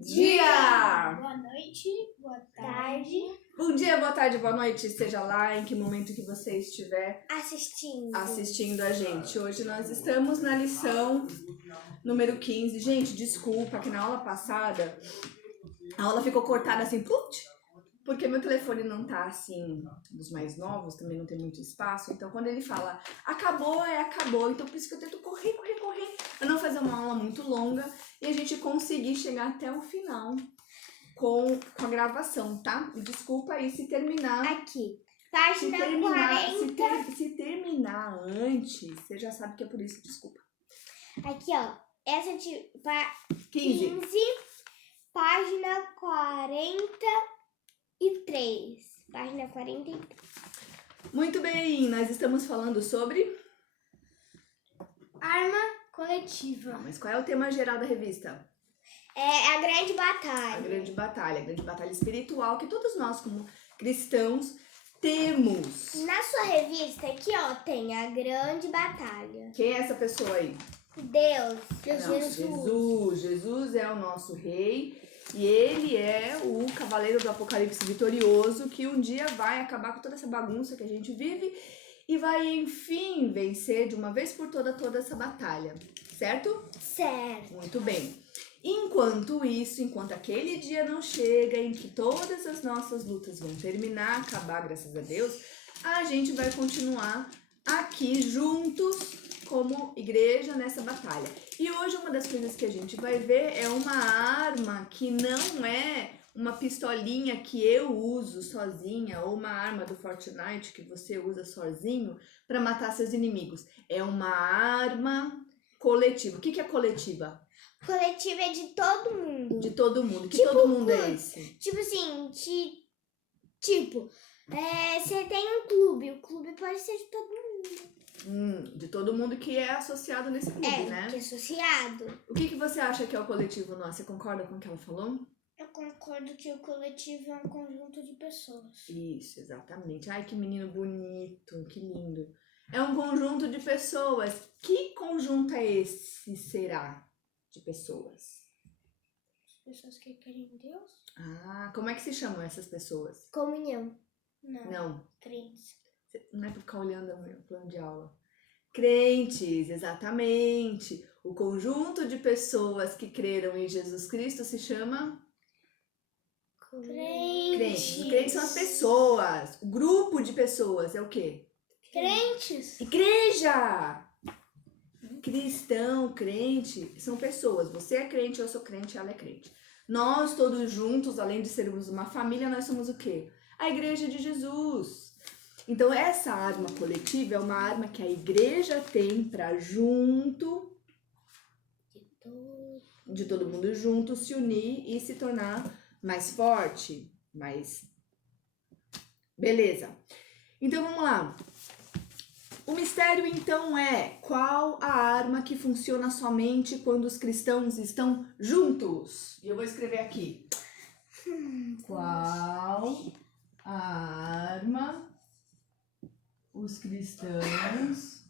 dia! Boa noite, boa tarde. Bom dia, boa tarde, boa noite, seja lá em que momento que você estiver assistindo a gente. Hoje nós estamos na lição número 15. Gente, desculpa que na aula passada a aula ficou cortada assim, porque meu telefone não tá assim, dos mais novos, também não tem muito espaço. Então quando ele fala acabou, acabou. Então por isso que eu tento correr, pra não fazer uma aula muito longa e a gente conseguir chegar até o final com a gravação, tá? Desculpa aí se terminar. aqui, página 40. Se terminar antes, você já sabe que é por isso, desculpa. Aqui, ó, essa de 15. Página 43. Página 43. Muito bem, nós estamos falando sobre... Arma coletiva. Mas qual é o tema geral da revista? É a grande batalha. A grande batalha espiritual que todos nós como cristãos temos. Na sua revista aqui, ó, tem a grande batalha. Quem é essa pessoa aí? Deus. Jesus é o nosso rei e ele é o cavaleiro do Apocalipse vitorioso que um dia vai acabar com toda essa bagunça que a gente vive e vai enfim vencer de uma vez por toda essa batalha, certo? Certo. Muito bem. Enquanto isso, enquanto aquele dia não chega em que todas as nossas lutas vão terminar, acabar, graças a Deus, a gente vai continuar aqui juntos como igreja nessa batalha. E hoje uma das coisas que a gente vai ver é uma arma que não é uma pistolinha que eu uso sozinha ou uma arma do Fortnite que você usa sozinho para matar seus inimigos. É uma arma coletiva. O que é coletiva? Coletiva é de todo mundo. De todo mundo. Que Tipo, todo mundo é esse? Tipo assim, você tem um clube. O clube pode ser de todo mundo. De todo mundo que é associado nesse clube, né? Que é associado. O que você acha que é o coletivo nosso? Você concorda com o que ela falou? Eu concordo que o coletivo é um conjunto de pessoas. Isso, exatamente. Ai, que menino bonito, que lindo. É um conjunto de pessoas. Que conjunto é esse, será? De pessoas. As pessoas que querem Deus? Ah, como é que se chamam essas pessoas? Comunhão. Não. Crentes. Não é pra ficar olhando o meu plano de aula. Crentes, exatamente. O conjunto de pessoas que creram em Jesus Cristo se chama... Crentes. Crentes são as pessoas. O grupo de pessoas é o quê? Crentes. Igreja! Cristão, crente, são pessoas. Você é crente, eu sou crente, ela é crente. Nós todos juntos, além de sermos uma família, nós somos o quê? A igreja de Jesus. Então essa arma coletiva é uma arma que a igreja tem para junto, de todo mundo junto, se unir e se tornar mais forte, mais... Beleza. Então vamos lá. O mistério, então, é qual a arma que funciona somente quando os cristãos estão juntos? E eu vou escrever aqui. Qual a arma os cristãos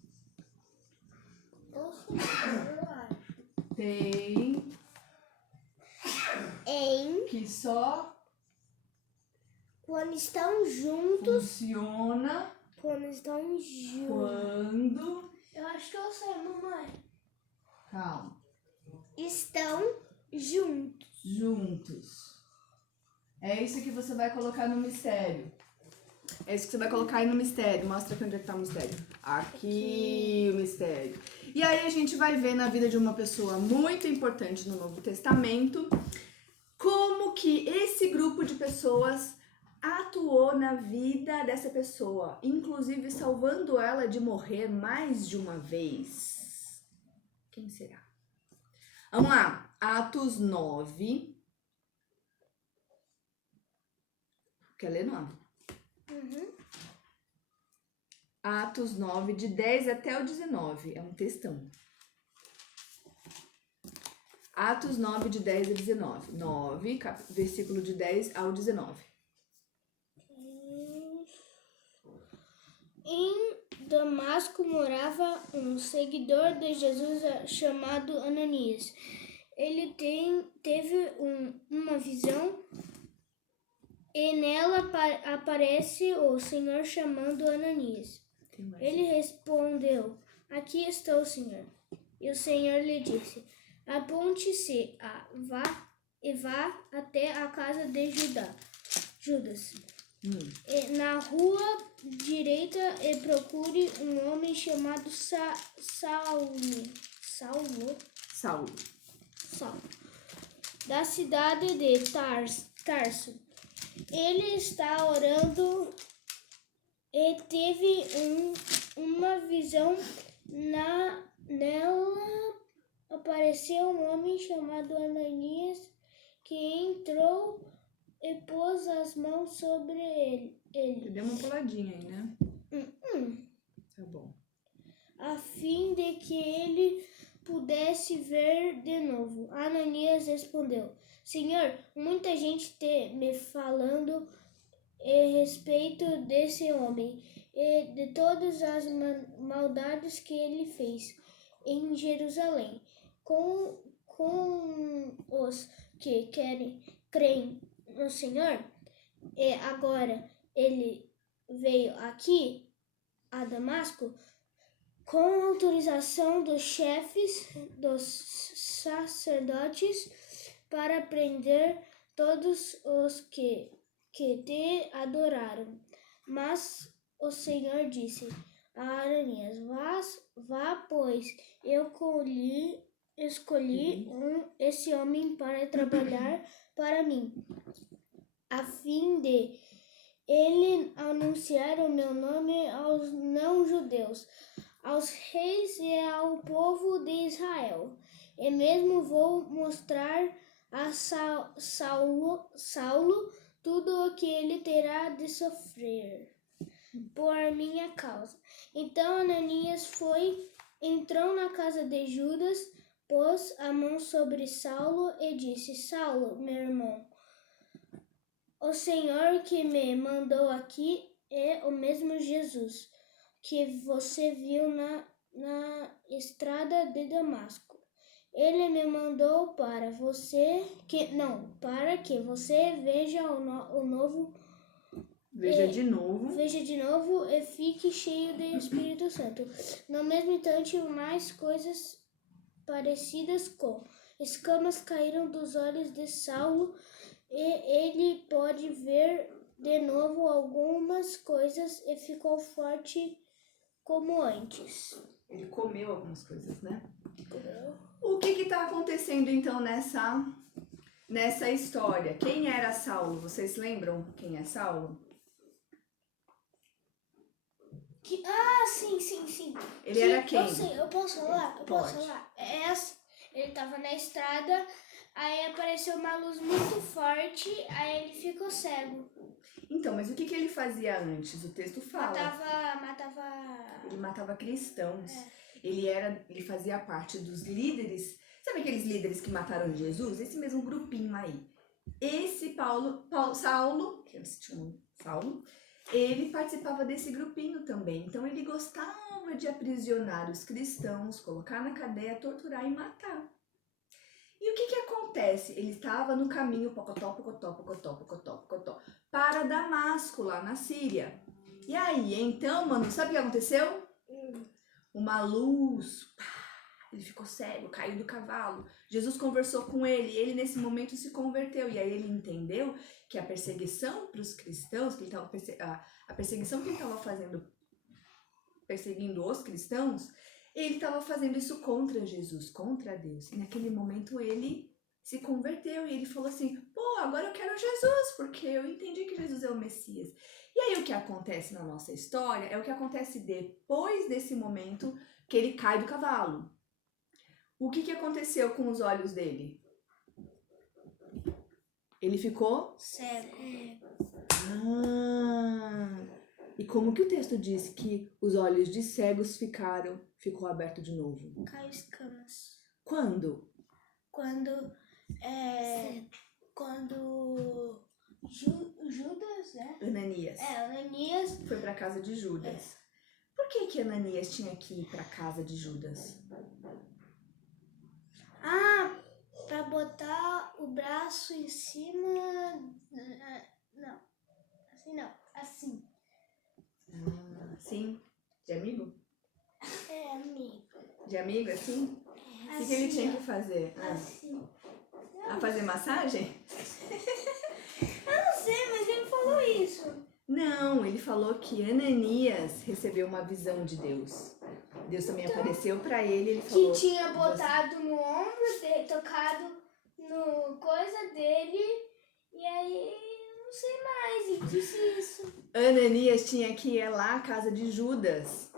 têm que só quando estão juntos. Funciona Quando estão juntos. quando... Eu acho que eu sei, mamãe. Calma. Estão juntos. É isso que você vai colocar no mistério. É isso que você vai colocar aí no mistério. Mostra aqui onde é que tá o mistério. Aqui o mistério. E aí a gente vai ver na vida de uma pessoa muito importante no Novo Testamento como que esse grupo de pessoas atuou na vida dessa pessoa, inclusive salvando ela de morrer mais de uma vez. Quem será? Vamos lá. Atos 9. Quer ler, não? Atos 9, de 10 até o 19. É um textão. Atos 9, de 10 a 19. 9, versículo de 10 ao 19. Em Damasco morava um seguidor de Jesus chamado Ananias. ele teve uma visão e nela aparece o Senhor chamando Ananias. Tem mais. Ele respondeu: Aqui estou, Senhor. E o Senhor lhe disse: Aponte-se, vá até a casa de Judas. E na rua direita e procure um homem chamado Saulo, da cidade de Tarso. Ele está orando e teve uma visão. Nela apareceu um homem chamado Ananias, que entrou e pôs as mãos sobre ele. Deu uma puladinha aí, né? Tá bom. A fim de que ele pudesse ver de novo. Ananias respondeu: Senhor, muita gente me falando a respeito desse homem e de todas as maldades que ele fez em Jerusalém com os que creem no Senhor. E agora ele veio aqui a Damasco com autorização dos chefes dos sacerdotes para prender todos os que te adoraram. Mas o Senhor disse a Ananias: Vá, pois eu escolhi esse homem para trabalhar para mim, a fim de ele anunciar o meu nome aos não-judeus, aos reis e ao povo de Israel. E mesmo vou mostrar a Saulo tudo o que ele terá de sofrer por minha causa. Então Ananias entrou na casa de Judas, pôs a mão sobre Saulo e disse: Saulo, meu irmão, o Senhor que me mandou aqui é o mesmo Jesus que você viu na estrada de Damasco. Ele me mandou para que você veja Veja de novo e fique cheio do Espírito Santo. No mesmo instante, mais coisas parecidas com escamas caíram dos olhos de Saulo e ele pôde ver de novo algumas coisas e ficou forte como antes. Ele comeu algumas coisas, né? O que está acontecendo então nessa história? Quem era Saulo? Vocês lembram quem é Saulo? Sim. Ele era quem? Eu posso falar? Pode. Ele estava na estrada, aí apareceu uma luz muito forte, aí ele ficou cego. Então, mas o que ele fazia antes? O texto fala. Ele Ele matava cristãos. É. Ele fazia parte dos líderes. Sabe aqueles líderes que mataram Jesus? Esse mesmo grupinho aí. Esse Saulo, que eles chamam Saulo, ele participava desse grupinho também. Então ele gostava de aprisionar os cristãos, colocar na cadeia, torturar e matar. E o que acontece? Ele estava no caminho pocotó, para Damasco, lá na Síria. E aí, então, mano, sabe o que aconteceu? Uma luz, ele ficou cego, caiu do cavalo. Jesus conversou com ele e ele nesse momento se converteu. E aí ele entendeu que a perseguição para os cristãos, a perseguição que ele estava fazendo, perseguindo os cristãos, ele estava fazendo isso contra Jesus, contra Deus. E naquele momento ele se converteu e ele falou assim: pô, agora eu quero Jesus, porque eu entendi que Jesus é o Messias. E aí o que acontece na nossa história é o que acontece depois desse momento que ele cai do cavalo. O que aconteceu com os olhos dele? Ele ficou cego. E como que o texto diz que os olhos de cegos ficou aberto de novo? Caiu escamas. Quando? Quando Judas, né? Ananias. Ananias foi para casa de Judas. Por que Ananias tinha que ir para casa de Judas? para botar o braço em cima. Não, assim não, assim. Ah, sim. De amigo? É, amigo. De amigo, assim? O que ele Assim, tinha ó. que fazer? Assim. A fazer massagem? Não sei, mas ele falou isso. Não, ele falou que Ananias recebeu uma visão de Deus. Deus também apareceu pra ele, ele Que falou... tinha botado no ombro dele, tocado no coisa dele. E aí, não sei mais, e disse isso. Ananias tinha que ir lá à casa de Judas,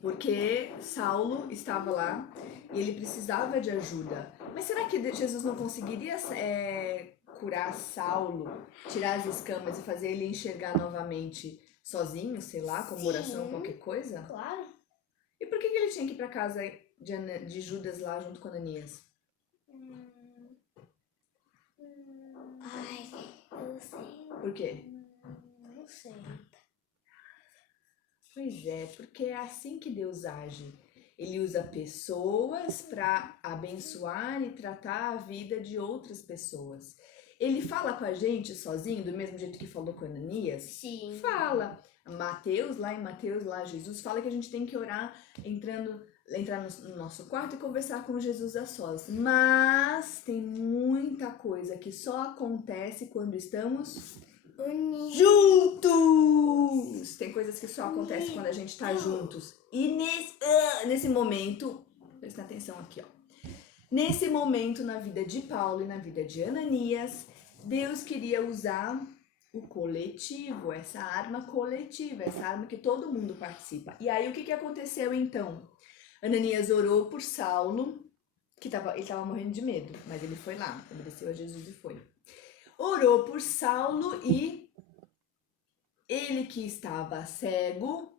porque Saulo estava lá e ele precisava de ajuda. Mas será que Jesus não conseguiria curar Saulo, tirar as escamas e fazer ele enxergar novamente sozinho, sei lá, como oração, Sim. qualquer coisa? Claro. E por que ele tinha que ir para casa de Judas lá junto com Ananias? Ai, eu sei. Por quê? Não sei. Pois é, porque é assim que Deus age. Ele usa pessoas para abençoar e tratar a vida de outras pessoas. Ele fala com a gente sozinho, do mesmo jeito que falou com Ananias? Sim. Fala. Em Mateus, Jesus fala que a gente tem que orar entrar no nosso quarto e conversar com Jesus a sós. Mas tem muita coisa que só acontece quando estamos juntos! Tem coisas que só acontecem quando a gente tá juntos. E nesse momento, presta atenção aqui, ó. Nesse momento na vida de Paulo e na vida de Ananias, Deus queria usar o coletivo, essa arma coletiva, essa arma que todo mundo participa. E aí o que aconteceu então? Ananias orou por Saulo, que ele estava morrendo de medo, mas ele foi lá, obedeceu a Jesus e foi. Orou por Saulo e ele que estava cego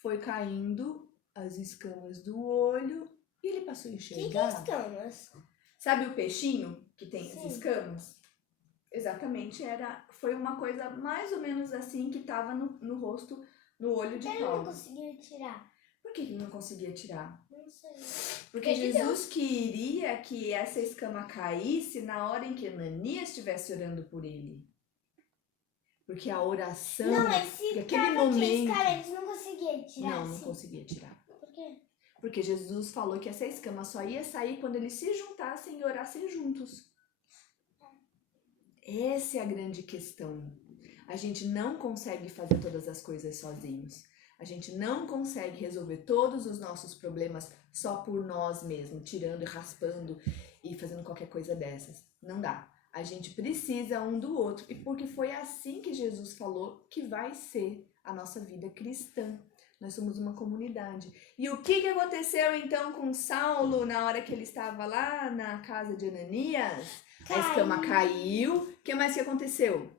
foi caindo as escamas do olho e ele passou a enxergar. Que escamas? Sabe o peixinho que tem as Sim. escamas? Exatamente, foi uma coisa mais ou menos assim que estava no rosto, no olho de Ele não Paulo. conseguiu tirar. Por que ele não conseguia tirar? Não sei. Porque Jesus queria que essa escama caísse na hora em que Ananias estivesse orando por ele. Porque a oração, Não, mas se aquele tava aqui, momento... cara, eles não conseguiam tirar. Não assim. conseguia tirar. Por quê? Porque Jesus falou que essa escama só ia sair quando eles se juntassem e orassem juntos. Essa é a grande questão. A gente não consegue fazer todas as coisas sozinhos. A gente não consegue resolver todos os nossos problemas só por nós mesmos, tirando e raspando e fazendo qualquer coisa dessas. Não dá. A gente precisa um do outro. E porque foi assim que Jesus falou que vai ser a nossa vida cristã. Nós somos uma comunidade. E o que aconteceu então com Saulo na hora que ele estava lá na casa de Ananias? A escama caiu. O que mais que aconteceu?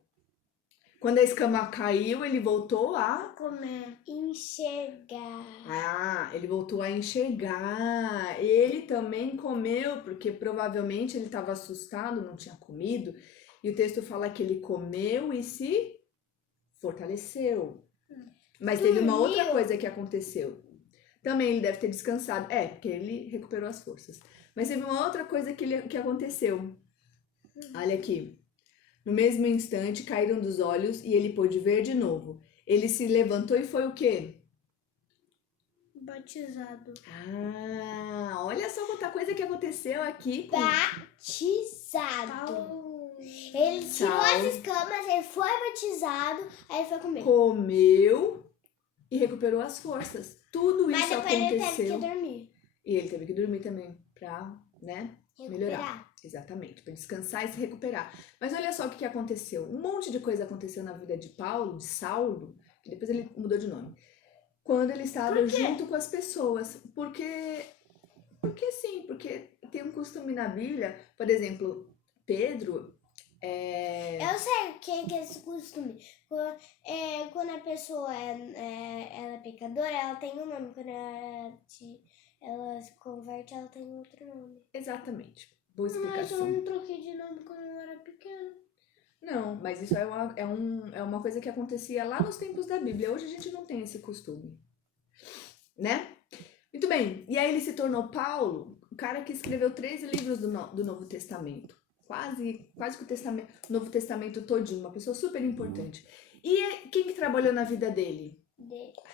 Quando a escama caiu, ele voltou a... Comer. Enxergar. Ah, ele voltou a enxergar. Ele também comeu, porque provavelmente ele estava assustado, não tinha comido. E o texto fala que ele comeu e se fortaleceu. Mas teve uma outra coisa que aconteceu. Também ele deve ter descansado. Porque ele recuperou as forças. Mas teve uma outra coisa que aconteceu. Olha aqui. No mesmo instante, caíram dos olhos e ele pôde ver de novo. Ele se levantou e foi o quê? Batizado. Ah, olha só quanta coisa que aconteceu aqui. Batizado. Ele tirou as escamas, ele foi batizado, aí ele foi comer. Comeu e recuperou as forças. Tudo isso Mas depois ele teve aconteceu. que dormir. E ele teve que dormir também pra, melhorar. Exatamente, para descansar e se recuperar. Mas olha só o que aconteceu. Um monte de coisa aconteceu na vida de Paulo, de Saulo, que depois ele mudou de nome. Quando ele estava junto com as pessoas. Porque sim, porque tem um costume na Bíblia, por exemplo, Pedro... Eu sei o que é esse costume. Quando a pessoa ela é pecadora, ela tem um nome. Quando ela se converte, ela tem outro nome. Exatamente. Boa Mas eu explicação. não troquei de nome quando eu era pequena. Não, mas isso é uma coisa que acontecia lá nos tempos da Bíblia. Hoje a gente não tem esse costume. Né? Muito bem. E aí ele se tornou Paulo. o cara que escreveu 13 livros do Novo Testamento. Quase que o Novo Testamento todinho, uma pessoa super importante. E quem que trabalhou na vida dele?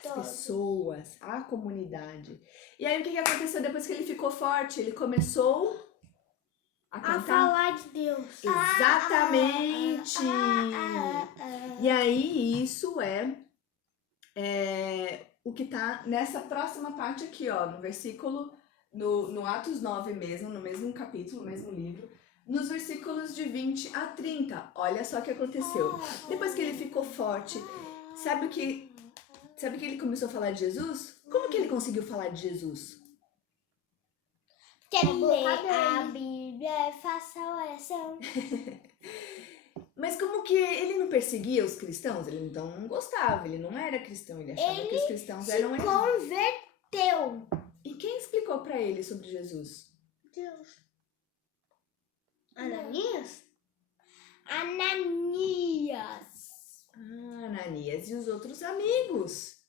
As pessoas, a comunidade. E aí o que aconteceu depois que ele ficou forte? Ele começou a cantar? A falar de Deus. Exatamente! E aí isso é o que tá nessa próxima parte aqui, ó, no versículo, no Atos 9 mesmo, no mesmo capítulo, no mesmo livro, nos versículos de 20 a 30. Olha só o que aconteceu. Depois que ele ficou forte, sabe que ele começou a falar de Jesus? Como que ele conseguiu falar de Jesus? Quer ler a Bíblia, faça oração. Mas como que ele não perseguia os cristãos? Ele então não gostava, ele não era cristão, ele achava que os cristãos eram errados. Converteu. E quem explicou pra ele sobre Jesus? Deus. Ananias? Ananias e os outros amigos.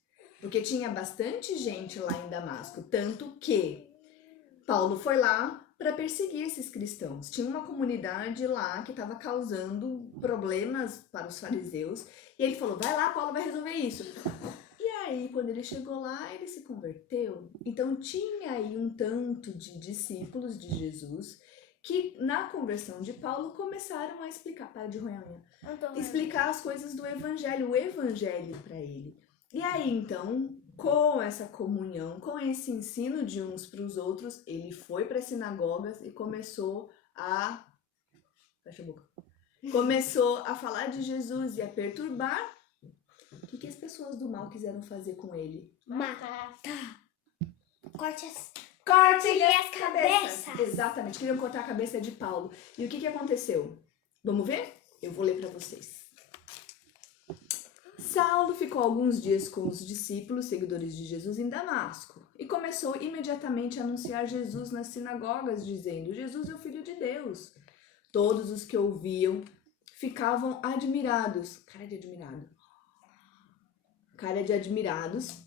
Porque tinha bastante gente lá em Damasco, tanto que Paulo foi lá para perseguir esses cristãos. Tinha uma comunidade lá que estava causando problemas para os fariseus. E ele falou, vai lá, Paulo vai resolver isso. E aí, quando ele chegou lá, ele se converteu. Então, tinha aí um tanto de discípulos de Jesus que, na conversão de Paulo, começaram a explicar, para de roer a unha, explicar as coisas do evangelho, o evangelho para ele. E aí, então, com essa comunhão, com esse ensino de uns para os outros, ele foi para as sinagogas e começou a... Fecha a boca. Começou a falar de Jesus e a perturbar. O que as pessoas do mal quiseram fazer com ele? Matar. Corte-lhe as cabeças. Exatamente, queriam cortar a cabeça de Paulo. E o que aconteceu? Vamos ver? Eu vou ler para vocês. Saulo ficou alguns dias com os discípulos, seguidores de Jesus, em Damasco, e começou imediatamente a anunciar Jesus nas sinagogas, dizendo, Jesus é o Filho de Deus. Todos os que ouviam ficavam admirados. Cara de admirados.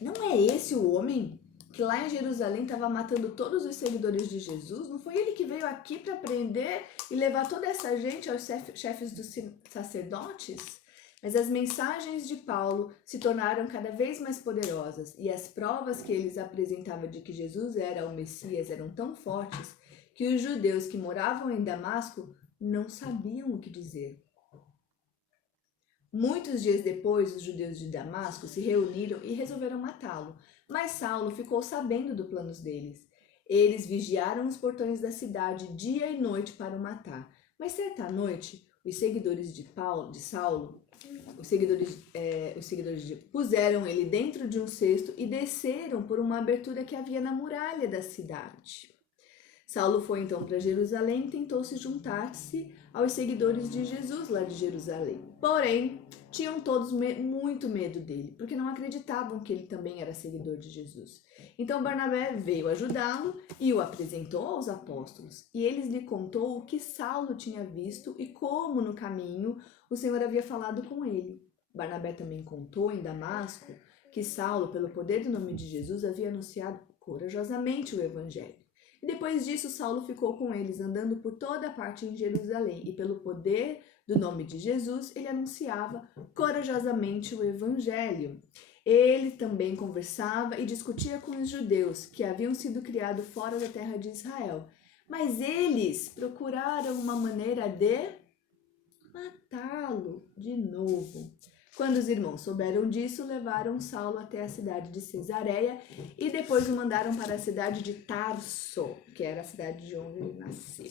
Não é esse o homem que lá em Jerusalém estava matando todos os seguidores de Jesus? Não foi ele que veio aqui para prender e levar toda essa gente aos chefes dos sacerdotes? Mas as mensagens de Paulo se tornaram cada vez mais poderosas e as provas que eles apresentavam de que Jesus era o Messias eram tão fortes que os judeus que moravam em Damasco não sabiam o que dizer. Muitos dias depois, os judeus de Damasco se reuniram e resolveram matá-lo, mas Saulo ficou sabendo dos planos deles. Eles vigiaram os portões da cidade dia e noite para o matar. Mas certa noite, os seguidores de Saulo, puseram ele dentro de um cesto e desceram por uma abertura que havia na muralha da cidade. Saulo foi então para Jerusalém e tentou se juntar-se aos seguidores de Jesus lá de Jerusalém. Porém, tinham todos muito medo dele, porque não acreditavam que ele também era seguidor de Jesus. Então Barnabé veio ajudá-lo e o apresentou aos apóstolos. E eles lhe contou o que Saulo tinha visto e como no caminho o Senhor havia falado com ele. Barnabé também contou em Damasco que Saulo, pelo poder do nome de Jesus, havia anunciado corajosamente o evangelho. E depois disso, Saulo ficou com eles, andando por toda a parte em Jerusalém, e pelo poder do nome de Jesus, ele anunciava corajosamente o evangelho. Ele também conversava e discutia com os judeus, que haviam sido criados fora da terra de Israel. Mas eles procuraram uma maneira de matá-lo de novo. Quando os irmãos souberam disso, levaram Saulo até a cidade de Cesareia e depois o mandaram para a cidade de Tarso, que era a cidade de onde ele nasceu.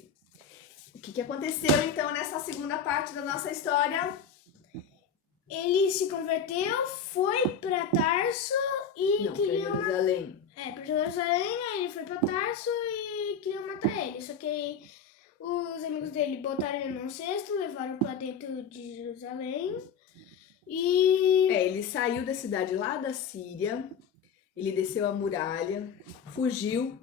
O que aconteceu então nessa segunda parte da nossa história? Ele se converteu, foi para Tarso e Não, queriam para Jerusalém. para Jerusalém, aí ele foi para Tarso e queriam matar ele. Só que os amigos dele botaram ele num cesto, levaram para dentro de Jerusalém. E ele saiu da cidade lá da Síria, ele desceu a muralha, fugiu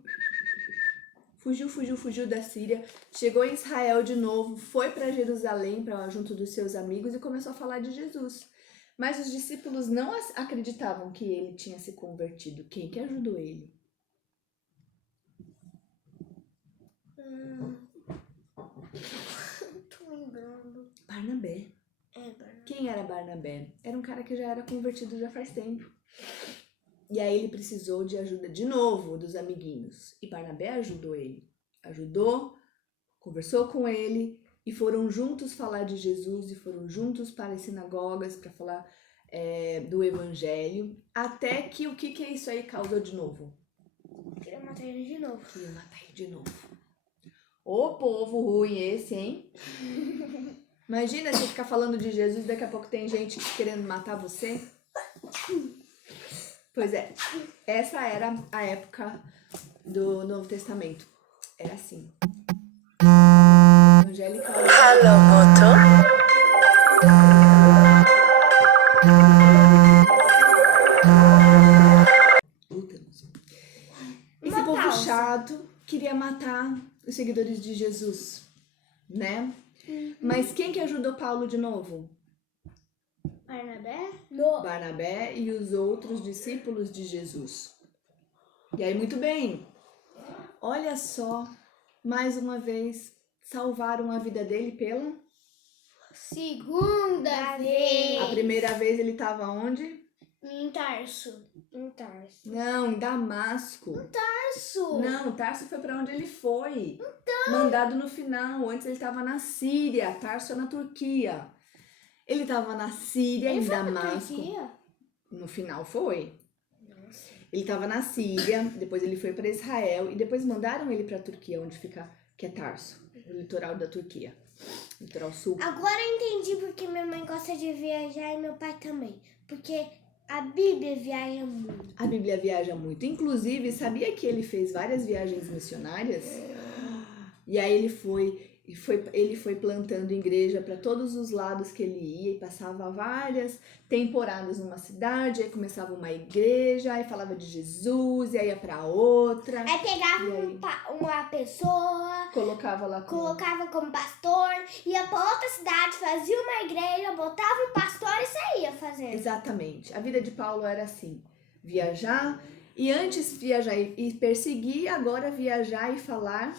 da Síria, chegou em Israel de novo, foi para Jerusalém, junto dos seus amigos e começou a falar de Jesus. Mas os discípulos não acreditavam que ele tinha se convertido. Quem que ajudou ele? Tô lembrando. Barnabé. Barnabé. Quem era Barnabé? Era um cara que já era convertido já faz tempo. E aí ele precisou de ajuda de novo dos amiguinhos. E Barnabé ajudou ele. Ajudou, conversou com ele e foram juntos falar de Jesus e foram juntos para as sinagogas para falar do evangelho. Até que o que é isso aí causou de novo? Queria matar ele de novo. Queria matar ele de novo. Ô povo ruim esse, hein? Imagina você ficar falando de Jesus e daqui a pouco tem gente querendo matar você. Pois é, essa era a época do Novo Testamento. Era assim. Angélica. Hello, Moto. Esse povo chato queria matar os seguidores de Jesus, né? Mas quem que ajudou Paulo de novo? Barnabé? Barnabé e os outros discípulos de Jesus. E aí, muito bem. Olha só, mais uma vez, salvaram a vida dele pela... Segunda vez. A primeira vez ele estava onde? Em Tarso. Não, em Damasco. Tarso. Não, Tarso foi para onde ele foi. Mandado no final. Antes ele estava na Síria. Tarso é na Turquia. Ele estava na Síria, em Damasco. No final foi. Nossa. Ele estava na Síria, depois ele foi para Israel e depois mandaram ele para a Turquia, onde fica, que é Tarso, o litoral da Turquia, litoral sul. Agora eu entendi porque minha mãe gosta de viajar e meu pai também. Porque a Bíblia viaja muito. A Bíblia viaja muito. Inclusive, sabia que ele fez várias viagens missionárias? E aí ele foi plantando igreja para todos os lados que ele ia e passava várias temporadas numa cidade, aí começava uma igreja, aí falava de Jesus, e aí ia para outra. Aí pegava uma pessoa, Colocava lá colocava como pastor, ia para outra cidade, fazia uma igreja, botava um pastor e saía fazendo. Exatamente. A vida de Paulo era assim, viajar, e antes viajar e perseguir, agora viajar e falar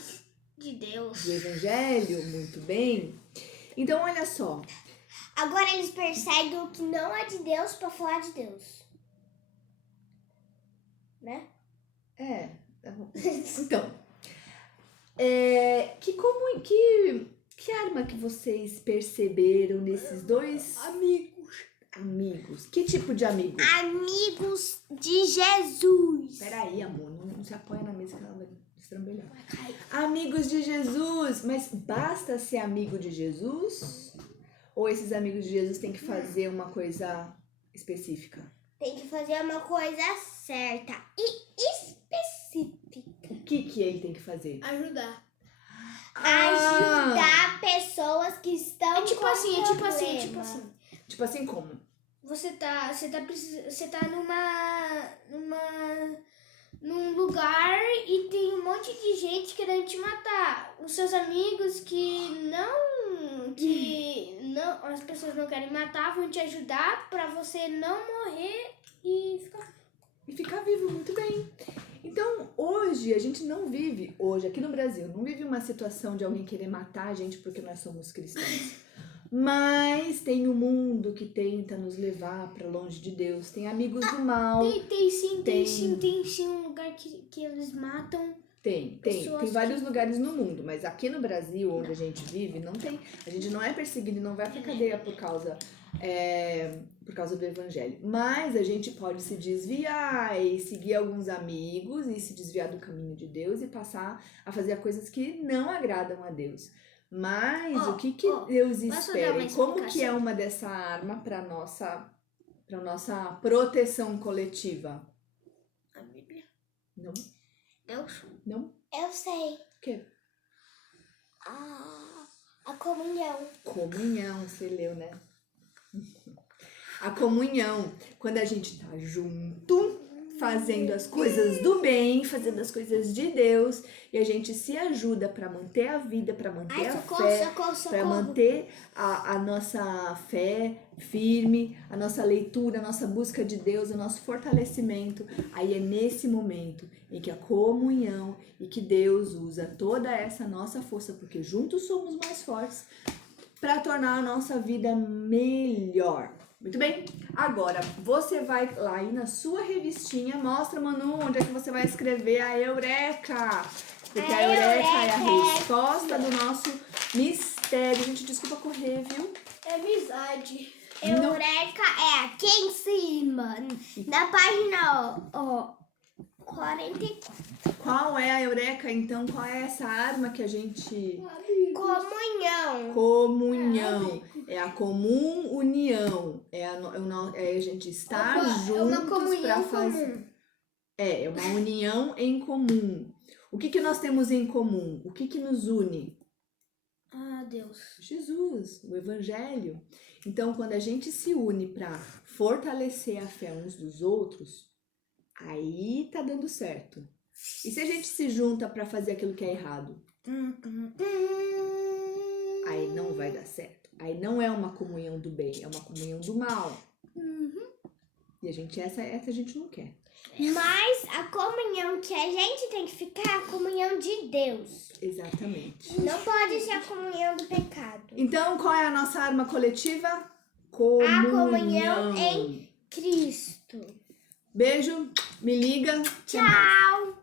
De Deus. do evangelho, muito bem. Então, olha só. Agora eles perseguem o que não é de Deus para falar de Deus. Né? Então, que arma que vocês perceberam nesses dois amigos? Que tipo de amigo? Amigos de Jesus. Peraí, amor, não se apoia na mesa que ela vai estrambelhar. Amigos de Jesus, mas basta ser amigo de Jesus? Ou esses amigos de Jesus têm que fazer uma coisa específica? Tem que fazer uma coisa certa e específica. O que ele tem que fazer? Ajudar. Ajudar pessoas que estão É tipo com assim. Tipo assim como? Você tá num lugar e tem um monte de gente querendo te matar. Os seus amigos que as pessoas não querem matar vão te ajudar pra você não morrer e ficar vivo, muito bem. Então, hoje, a gente não vive, aqui no Brasil, não vive uma situação de alguém querer matar a gente porque nós somos cristãos. Mas tem um mundo que tenta nos levar para longe de Deus. Tem amigos do mal. Tem sim um lugar que eles matam. Tem vários lugares no mundo, mas aqui no Brasil, onde a gente vive, não tem. A gente não é perseguido e não vai pra cadeia por causa do evangelho. Mas a gente pode se desviar e seguir alguns amigos e se desviar do caminho de Deus e passar a fazer coisas que não agradam a Deus. Mas o que Deus espera? E como que é uma dessa arma para nossa proteção coletiva? A Bíblia. Não? Deus. Não? Eu sei. O quê? A comunhão. Comunhão, você leu, né? A comunhão, quando a gente tá junto, fazendo as coisas do bem, fazendo as coisas de Deus, e a gente se ajuda para manter a vida, para manter a fé, para manter a nossa fé firme, a nossa leitura, a nossa busca de Deus, o nosso fortalecimento. Aí é nesse momento em que a comunhão e que Deus usa toda essa nossa força, porque juntos somos mais fortes, para tornar a nossa vida melhor. Muito bem? Agora, você vai lá aí na sua revistinha, mostra, Manu, onde é que você vai escrever a Eureka. Porque a Eureka é a resposta do nosso mistério. Gente, desculpa correr, viu? É amizade. Eureka é aqui em cima, na página 44. Qual é a Eureka, então? Qual é essa arma que a gente... Comunhão. Comunhão. É a comum união. É a gente estar juntos para fazer... comum. É uma união em comum. O que nós temos em comum? O que nos une? Ah, Deus. Jesus, o Evangelho. Então, quando a gente se une para fortalecer a fé uns dos outros, aí tá dando certo. E se a gente se junta para fazer aquilo que é errado? Aí não vai dar certo. Aí não é uma comunhão do bem, é uma comunhão do mal. E essa a gente não quer. Mas a comunhão que a gente tem que ficar é a comunhão de Deus. Exatamente. Não pode ser a comunhão do pecado. Então, qual é a nossa arma coletiva? A Comunhão. comunhão em Cristo. Beijo, me liga. Tchau. Tchau.